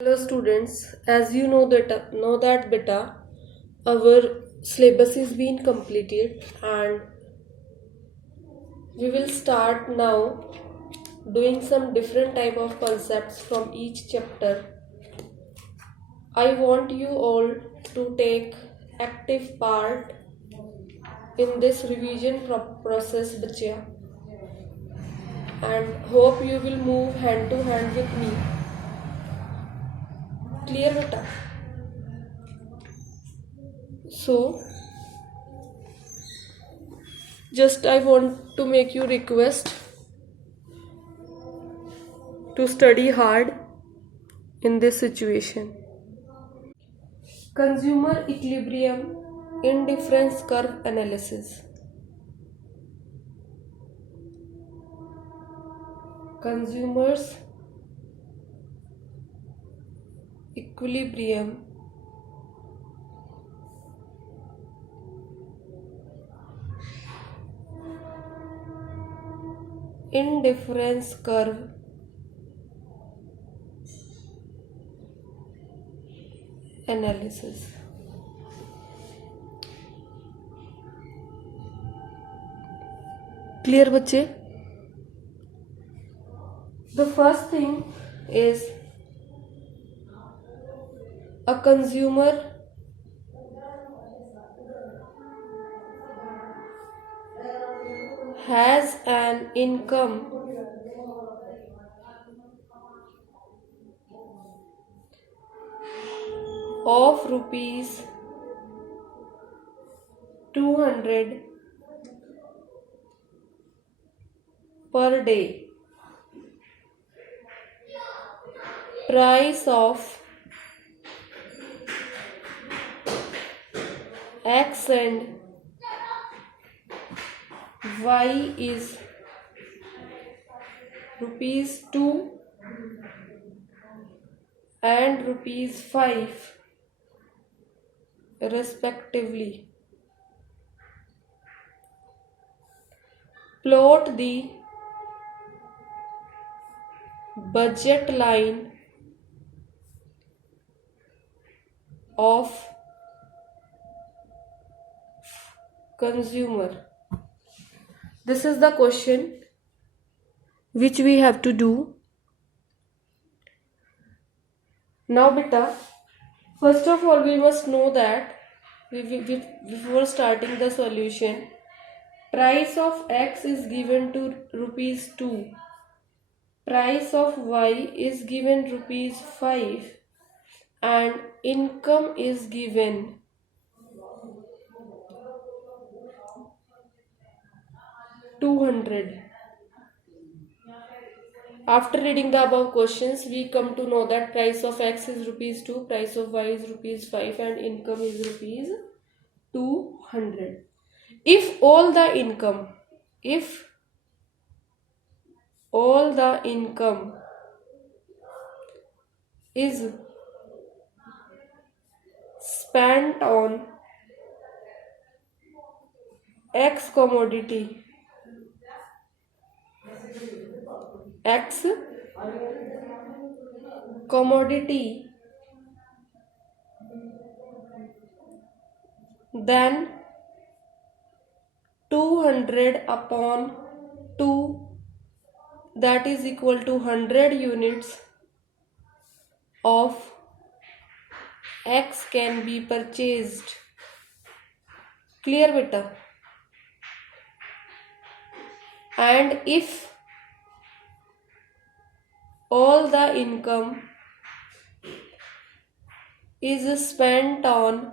Hello students, as you know that beta, our syllabus is being completed and we will start now doing some different type of concepts from each chapter. I want you all to take active part in this revision process बच्चिया, and hope you will move hand to hand with me. Clear beta? So just I want to make you request to study hard in this situation. Consumer equilibrium indifference curve analysis. Consumers equilibrium indifference curve analysis. Clear बच्चे? The first thing is a consumer has an income of rupees 200 per day. Price of X and Y is rupees 2 and rupees 5 respectively. Plot the budget line of consumer. This is the question which we have to do. Now beta, first of all we must know that before starting the solution, price of X is given to rupees 2, price of Y is given rupees 5 and income is given $200. After reading the above questions, we come to know that price of X is rupees 2, price of Y is rupees 5 and income is rupees 200. If all the income is spent on X commodity, then 200 upon 2, that is equal to 100 units of X can be purchased. Clear beta? And if all the income is spent on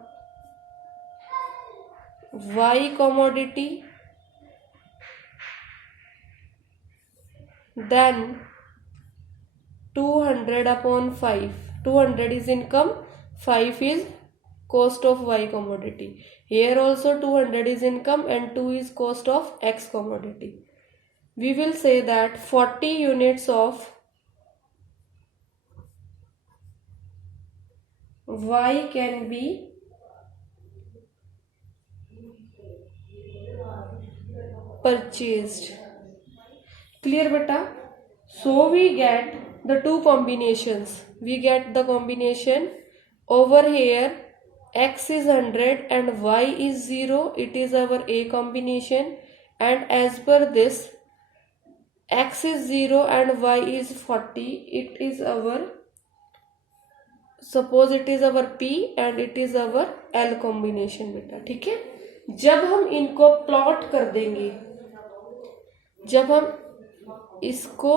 Y commodity, then 200 upon 5. 200 is income, 5 is cost of Y commodity. Here also 200 is income and 2 is cost of X commodity. We will say that 40 units of Y can be purchased. Clear beta? So we get the two combinations. We get the combination over here x is 100 and y is 0. It is our A combination, and as per this x is 0 and y is 40. It is our, suppose it is our P and it is our L combination बेटा. ठीक है, जब हम इनको plot कर देंगे, जब हम इसको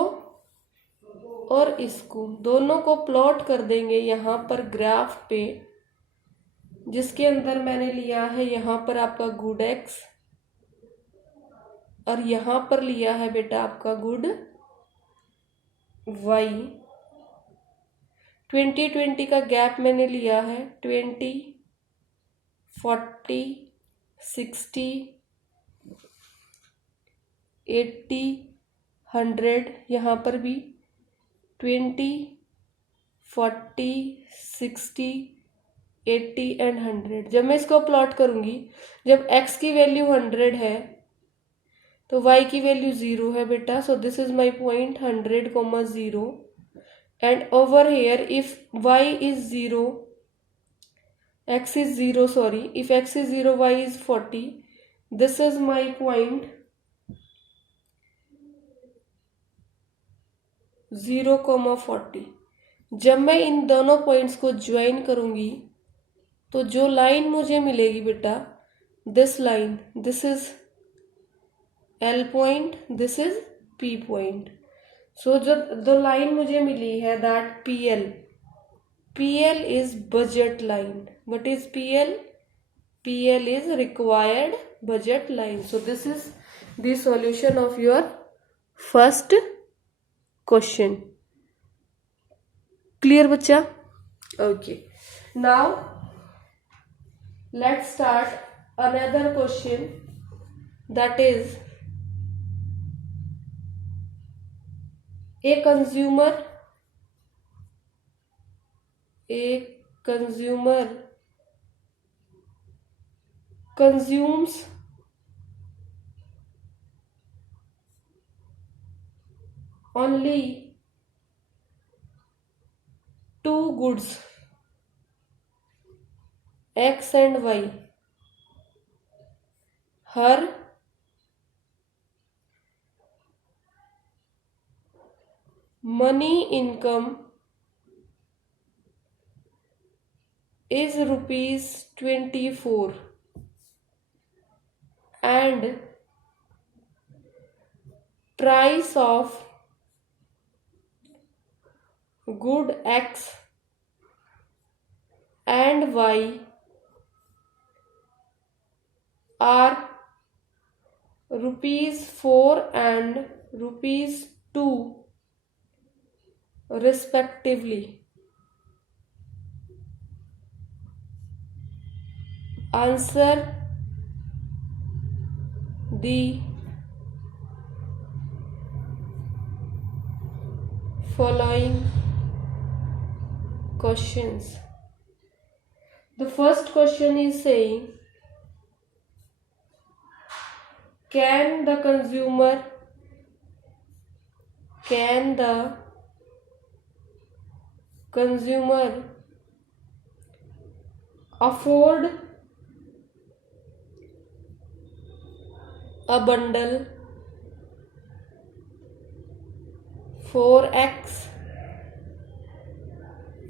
और इसको दोनों को प्लॉट कर देंगे यहाँ पर ग्राफ पे, जिसके अंदर मैंने लिया है यहाँ पर आपका गुड एक्स और यहाँ पर लिया है बेटा आपका गुड वाई. 20-20 का गैप मैंने लिया है. 20, 40, 60, 80, 100. यहाँ पर भी 20, 40, 60, 80 एंड 100. जब मैं इसको प्लॉट करूँगी, जब x की वैल्यू 100 है तो y की वैल्यू 0 है बेटा. सो this is my point 100, 0. And over here, if y is 0, x is 0, sorry, if x is 0, y is 40, this is my point 0,40. जब मैं इन दोनों पॉइंट्स को ज्वाइन करूंगी तो जो लाइन मुझे मिलेगी बेटा, this line, this is L point, this is P point. So जो दो लाइन मुझे मिली है, that PL is budget line. What is PL? PL is required budget line. So this is the solution of your first question. Clear बच्चा? Okay, now let's start another question, that is A consumer consumes only two goods, X and Y. Her money income is rupees 24 and price of good X and Y are rupees 4 and rupees 2 respectively. Answer the following questions. The first question is saying, can the consumer afford a bundle for X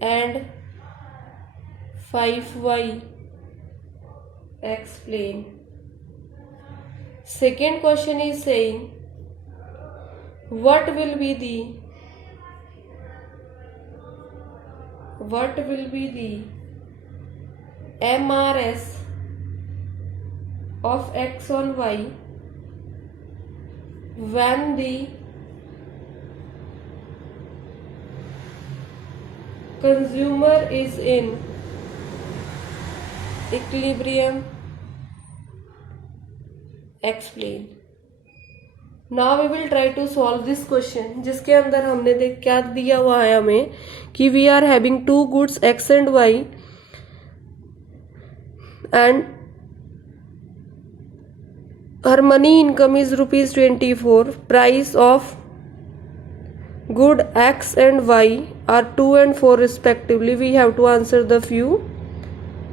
and 5Y? Explain. Second question is saying, what will be the MRS of X on Y when the consumer is in equilibrium? Explain. Now we will try to solve this question, जिसके अंदर हमने क्या दिया हुआ है हमें कि we are having two goods X and Y and her money income is rupees 24, price of good x and y are 2 and 4 respectively, we have to answer the few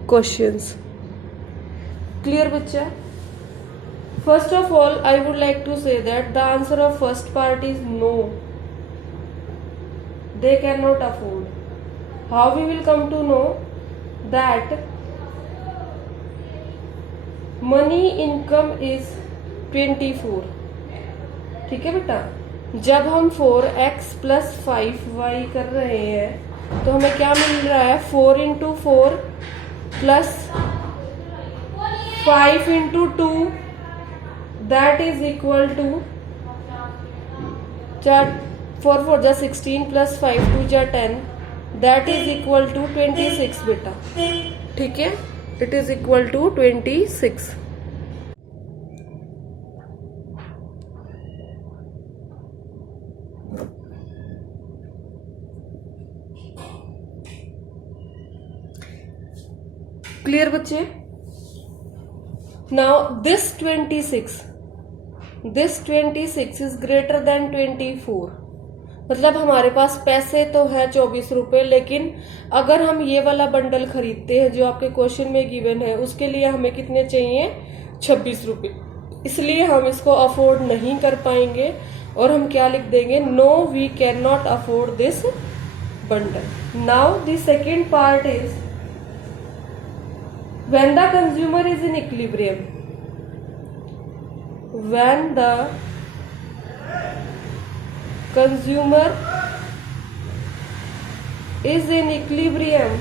questions. Clear bachcha? First of all, I would like to say that the answer of first part is no, they cannot afford. How we will come to know that money income is 24. ठीक है बेटा, जब हम 4x + 5y कर रहे हैं तो हमें क्या मिल रहा है, 4 × 4 + 5 × 2 that is equal to 4 4 जा 16 + 5 2 जा 10 that is equal to 26 बेटा. ठीक है, it is equal to 26. Clear बच्चे? Now this 26 is greater than 24. मतलब हमारे पास पैसे तो है 24 रुपए, लेकिन अगर हम ये वाला बंडल खरीदते हैं जो आपके क्वेश्चन में गिवन है, उसके लिए हमें कितने चाहिए, 26 रुपए. इसलिए हम इसको अफोर्ड नहीं कर पाएंगे और हम क्या लिख देंगे, no we can not afford this bundle. Now the second part is when the consumer is in equilibrium. When the consumer is in equilibrium,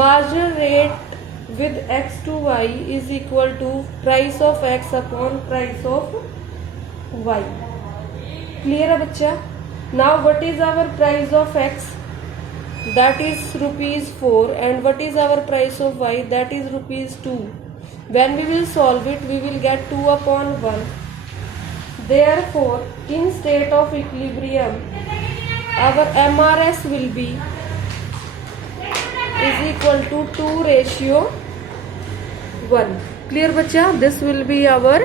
marginal rate with x to y is equal to price of x upon price of y. Clear है बच्चा? Now what is our price of x? That is ₹4. And what is our price of y? That is ₹2. When we will solve it, we will get 2/1. Therefore, in state of equilibrium, our MRS will be is equal to 2:1. Clear बच्चा? This will be our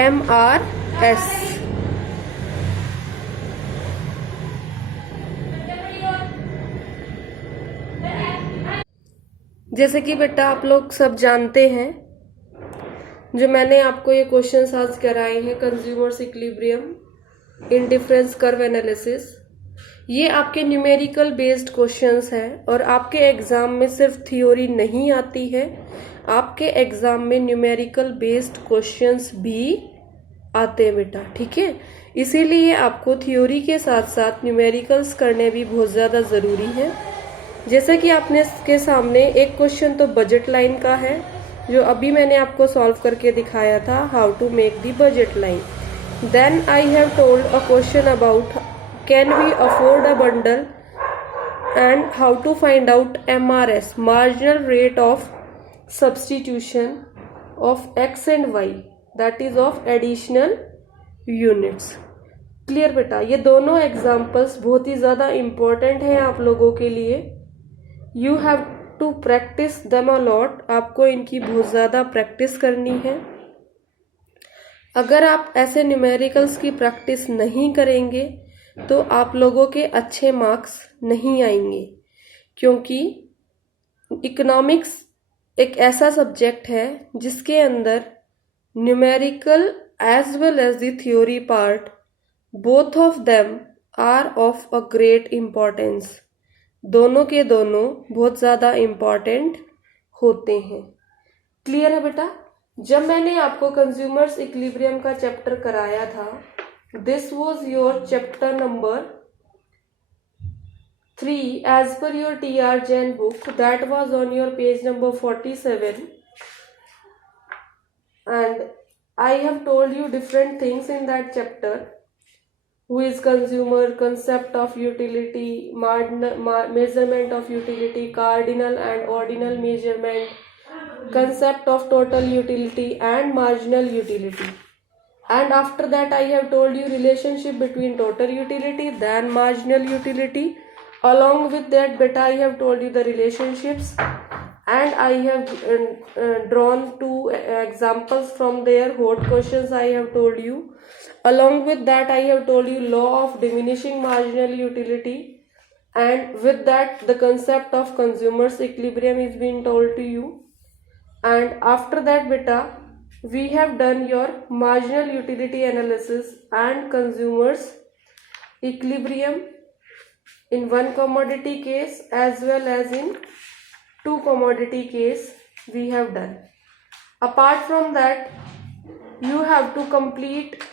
MRS. जैसे कि बेटा आप लोग सब जानते हैं, जो मैंने आपको ये क्वेश्चन आज कराए हैं, consumers equilibrium, indifference curve analysis, ये आपके न्यूमेरिकल बेस्ड क्वेश्चंस हैं और आपके एग्जाम में सिर्फ थ्योरी नहीं आती है, आपके एग्जाम में न्यूमेरिकल बेस्ड क्वेश्चंस भी आते हैं बेटा. ठीक है, इसीलिए आपको थ्योरी के साथ साथ न्यूमेरिकल्स करने भी बहुत ज़्यादा ज़रूरी है. जैसे कि आपने इसके सामने एक क्वेश्चन तो बजट लाइन का है, जो अभी मैंने आपको सॉल्व करके दिखाया था, how to make the budget line. Then I have told a question about can we afford a bundle and how to find out MRS, marginal rate of substitution of x and y, that is of additional units. Clear बेटा? ये दोनों examples बहुत ही ज़्यादा important हैं आप लोगों के लिए. You have to practise them a lot. आपको इनकी बहुत ज़्यादा प्रैक्टिस करनी है. अगर आप ऐसे न्यूमेरिकल्स की प्रैक्टिस नहीं करेंगे तो आप लोगों के अच्छे मार्क्स नहीं आएंगे, क्योंकि इकोनॉमिक्स एक ऐसा सब्जेक्ट है जिसके अंदर numerical as well as the theory part, both of them are of a great importance. दोनों के दोनों बहुत ज़्यादा इम्पॉर्टेंट होते हैं. क्लियर है बेटा? जब मैंने आपको कंज्यूमर्स इक्विलिब्रियम का चैप्टर कराया था, this was your chapter number 3 as per your TR Jain book, that was on your page number 47, and I have told you different things in that chapter. Who is consumer, concept of utility, measurement of utility, cardinal and ordinal measurement, concept of total utility and marginal utility. And after that I have told you relationship between total utility then marginal utility. Along with that beta I have told you the relationships, and I have drawn two examples from there. What questions I have told you, Along with that, I have told you law of diminishing marginal utility, and with that the concept of consumers equilibrium is being told to you. And after that beta, we have done your marginal utility analysis and consumers equilibrium in one commodity case as well as in two commodity case we have done. Apart from that, you have to complete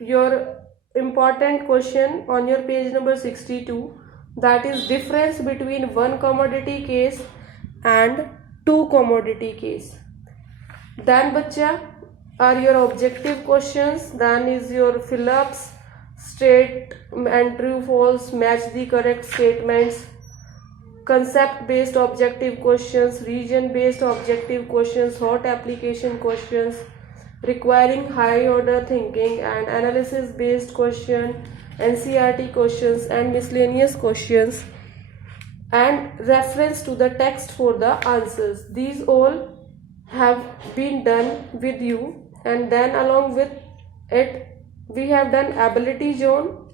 your important question on your page number 62, that is difference between one commodity case and two commodity case. Then bacha are your objective questions, then is your fill-ups, state and true false, match the correct statements, concept based objective questions, region based objective questions, hot application questions requiring high order thinking, and analysis based question, NCERT questions and miscellaneous questions, and reference to the text for the answers. These all have been done with you, and then along with it we have done ability zone,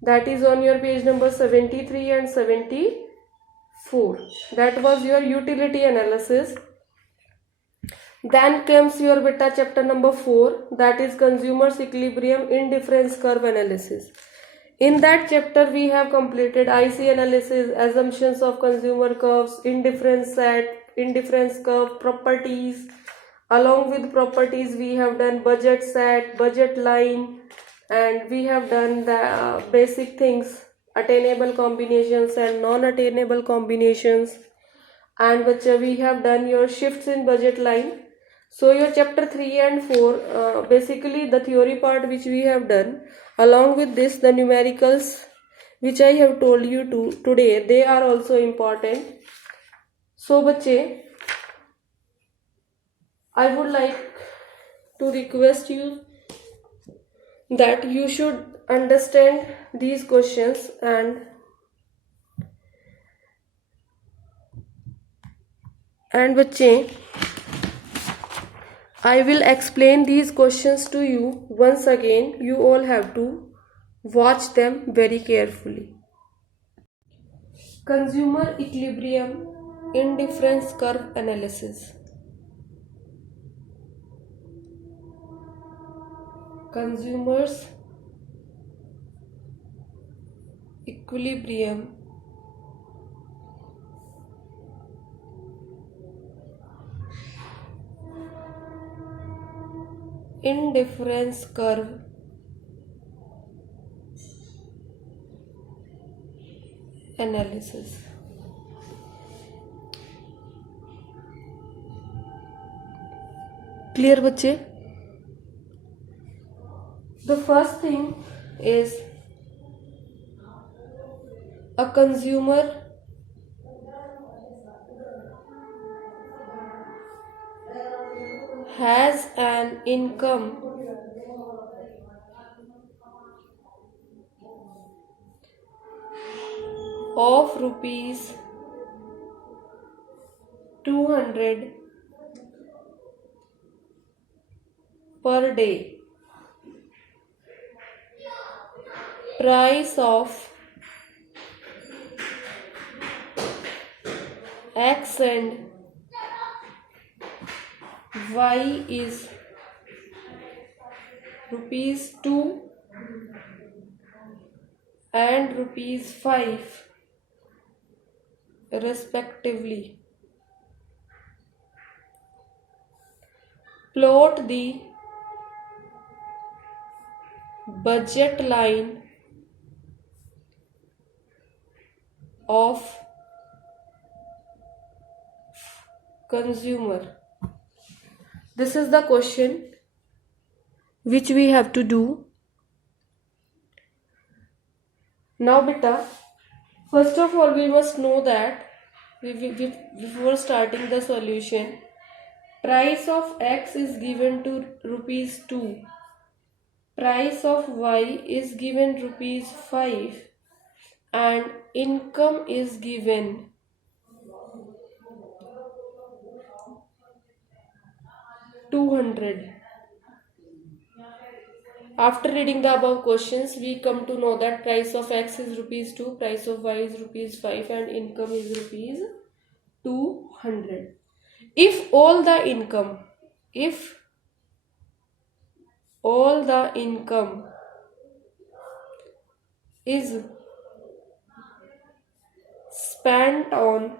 that is on your page number 73 and 74. That was your utility analysis. Then comes your beta chapter number 4, that is consumers equilibrium indifference curve analysis. In that chapter we have completed IC analysis, assumptions of consumer curves, indifference set, indifference curve, properties. Along with properties we have done budget set, budget line, and we have done the basic things, attainable combinations and non-attainable combinations, and which we have done your shifts in budget line. So your chapter 3 and 4, basically the theory part which we have done, along with this the numericals which I have told you today, they are also important. So bache, I would like to request you that you should understand these questions, and bache, I will explain these questions to you once again. You all have to watch them very carefully. Consumer equilibrium indifference curve analysis. Consumers equilibrium indifference curve analysis. Clear बच्चे? The first thing is a consumer has an income of rupees 200 per day. Price of X and Y is rupees 2 and rupees 5 respectively. Plot the budget line of consumer. This is the question which we have to do. Now beta, first of all we must know that before starting the solution, price of X is given to rupees 2, price of Y is given rupees 5, and income is given 200. After reading the above questions, we come to know that price of X is rupees 2, price of Y is rupees 5 and income is rupees 200. If all the income is spent on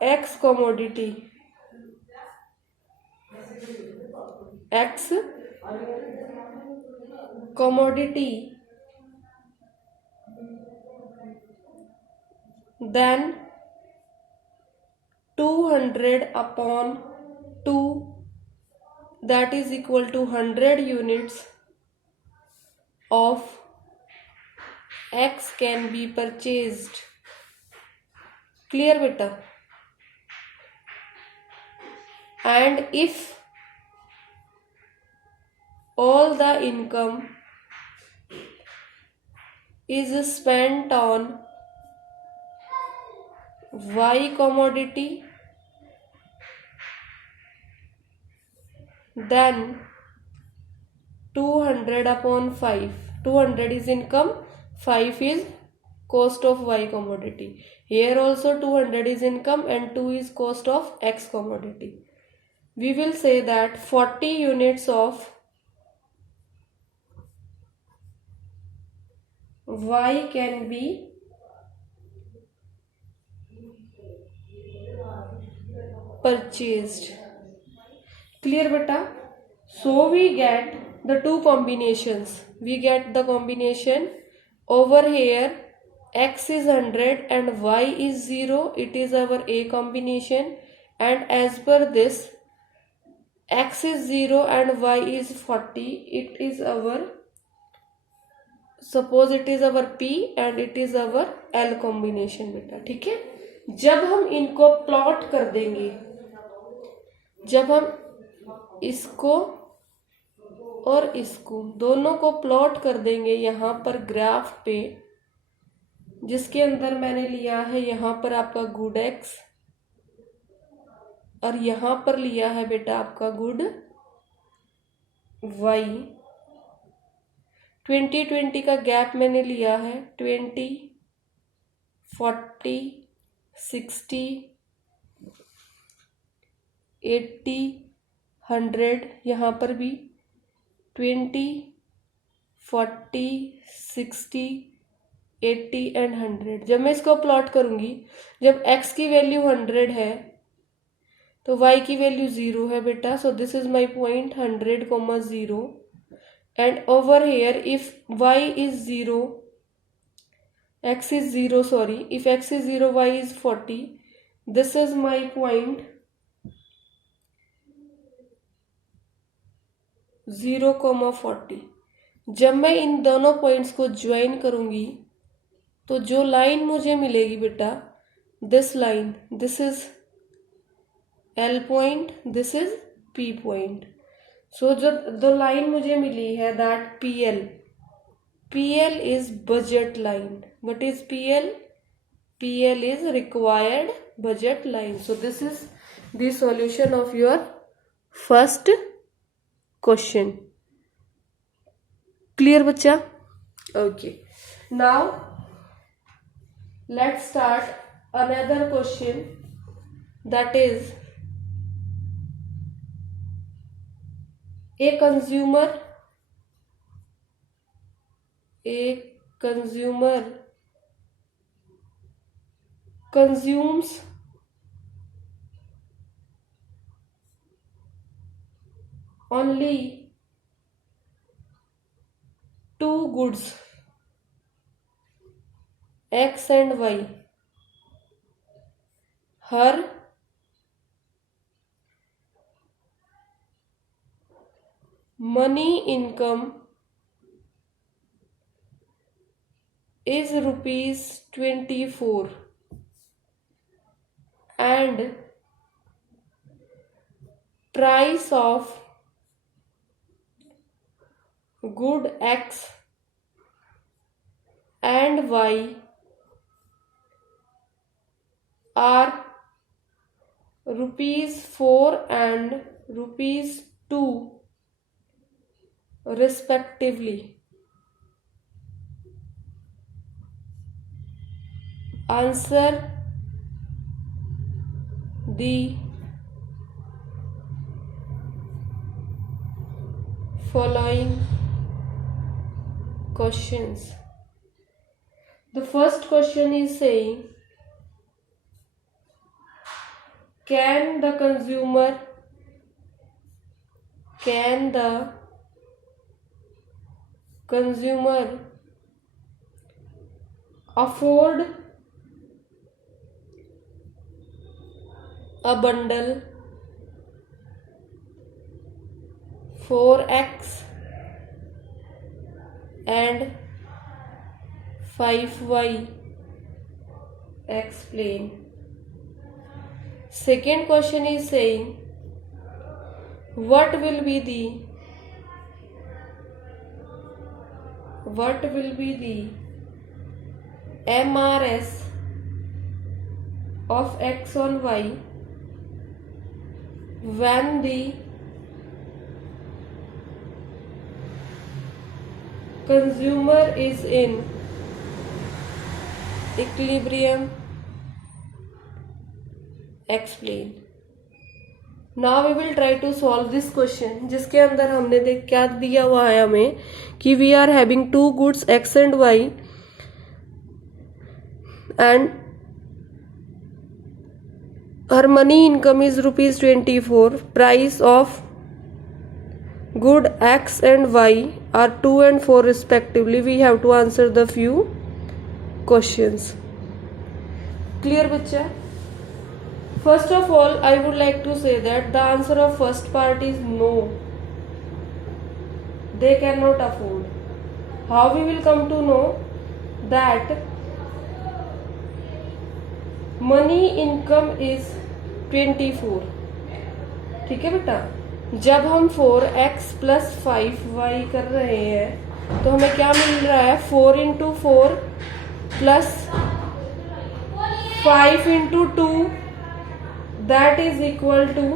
X commodity, then 200 upon 2, that is equal to 100 units of X can be purchased. Clear beta? And if all the income is spent on Y commodity, then 200 upon 5. 200 is income, 5 is cost of Y commodity. Here also 200 is income and 2 is cost of X commodity. We will say that 40 units of Y can be purchased. Clear beta? So we get the two combinations. We get the combination over here X is 100 and Y is 0. It is our A combination, and as per this X is 0 and Y is 40. It is our, suppose it is our P and it is our L combination बेटा. ठीक है, जब हम इनको plot कर देंगे, जब हम इसको और इसको दोनों को प्लॉट कर देंगे यहाँ पर ग्राफ पे, जिसके अंदर मैंने लिया है यहाँ पर आपका गुड एक्स और यहाँ पर लिया है बेटा आपका गुड वाई. 20-20 का गैप मैंने लिया है 20, 40, 60, 80, 100. यहाँ पर भी 20, 40, 60, 80 एंड 100. जब मैं इसको प्लॉट करूंगी, जब x की वैल्यू 100 है तो y की वैल्यू 0 है बेटा. सो this is my point 100, 0. And over here if y is 0, x is 0, sorry, if x is 0, y is 40. This is my point 0, 40. जब मैं इन दोनों पॉइंट्स को ज्वाइन करूंगी तो जो लाइन मुझे मिलेगी बेटा, this line, this is L point, this is P point. So जो दो लाइन मुझे मिली है that PL is budget line. What is PL? PL is required budget line. So this is the solution of your first question. Clear बच्चा? Okay. Now let's start another question, that is a consumer consumes only two goods, X and Y. Her money income is rupees 24 and price of good X and Y are rupees 4 and rupees 2. respectively. Answer the following questions. The first question is saying, can the consumer afford a bundle 4x and 5y? Explain. Second question is saying, what will be the MRS of x on y when the consumer is in equilibrium? Explain. Now we will try to solve this question, जिसके अंदर हमने क्या दिया हुआ है हमें कि we are having two goods x and y and her money income is ₹24. Price of good x and y are 2 and 4 respectively. We have to answer the few questions. Clear बच्चा? First of all, I would like to say that the answer of first part is no. They cannot afford. How we will come to know that money income is 24. ठीक है बेटा? जब हम 4x plus 5y कर रहे हैं तो हमें क्या मिल रहा है? 4 into 4 plus 5 into 2, that is equal to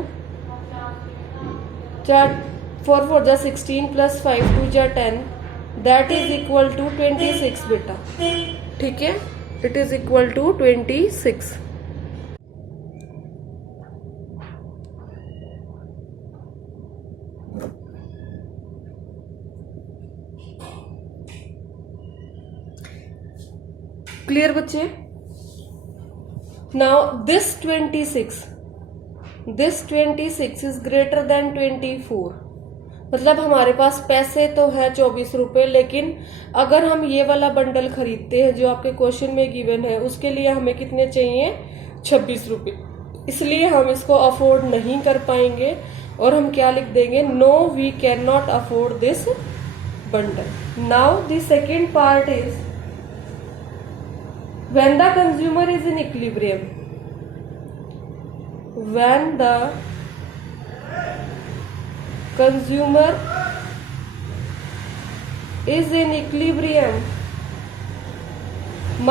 4 4 जा 16 plus 5 2 जा 10, that is equal to 26 बेटा. ठीक है? It is equal to 26. Clear बच्चे? Now this 26 is greater than 24. मतलब हमारे पास पैसे तो है 24 रुपए, लेकिन अगर हम ये वाला बंडल खरीदते हैं जो आपके क्वेश्चन में गिवन है, उसके लिए हमें कितने चाहिए? 26 रुपए. इसलिए हम इसको अफोर्ड नहीं कर पाएंगे और हम क्या लिख देंगे? No we can not afford this bundle. Now the second part is when the consumer is in equilibrium. When the consumer is in equilibrium,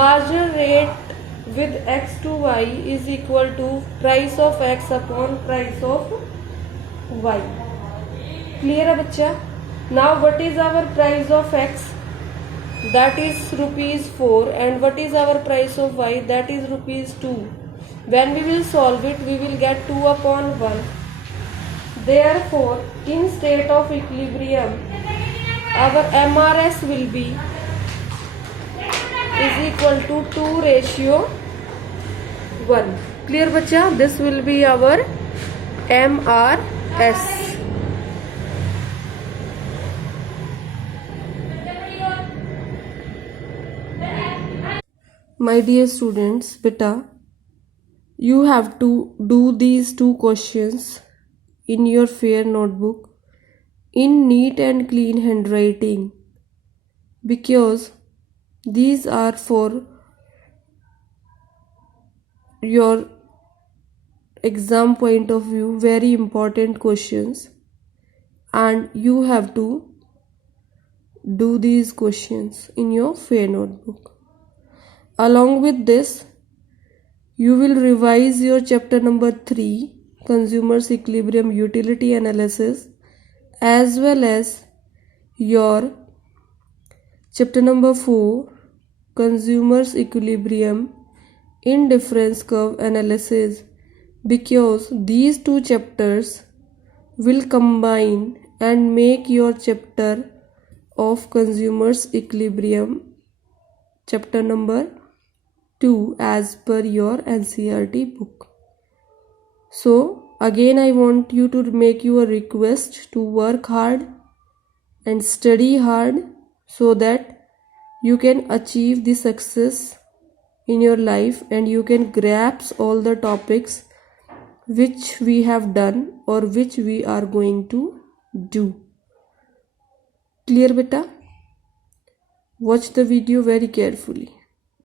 marginal rate with x to y is equal to price of x upon price of y. Clear है बच्चा? Now what is our price of x? That is ₹4. And what is our price of y? That is ₹2. When we will solve it, we will get 2 upon 1. Therefore, in state of equilibrium, our MRS will be is equal to 2:1. Clear बच्चा? This will be our MRS. My dear students, beta, you have to do these two questions in your fair notebook in neat and clean handwriting, because these are for your exam point of view very important questions, and you have to do these questions in your fair notebook. Along with this, you will revise your chapter number 3, Consumers Equilibrium Utility Analysis, as well as your chapter number 4, consumers equilibrium indifference curve analysis, because these two chapters will combine and make your chapter of consumers equilibrium chapter number 2 as per your NCERT book. So again I want you to make you a request to work hard and study hard so that you can achieve the success in your life and you can grasp all the topics which we have done or which we are going to do. Clear beta? Watch the video very carefully.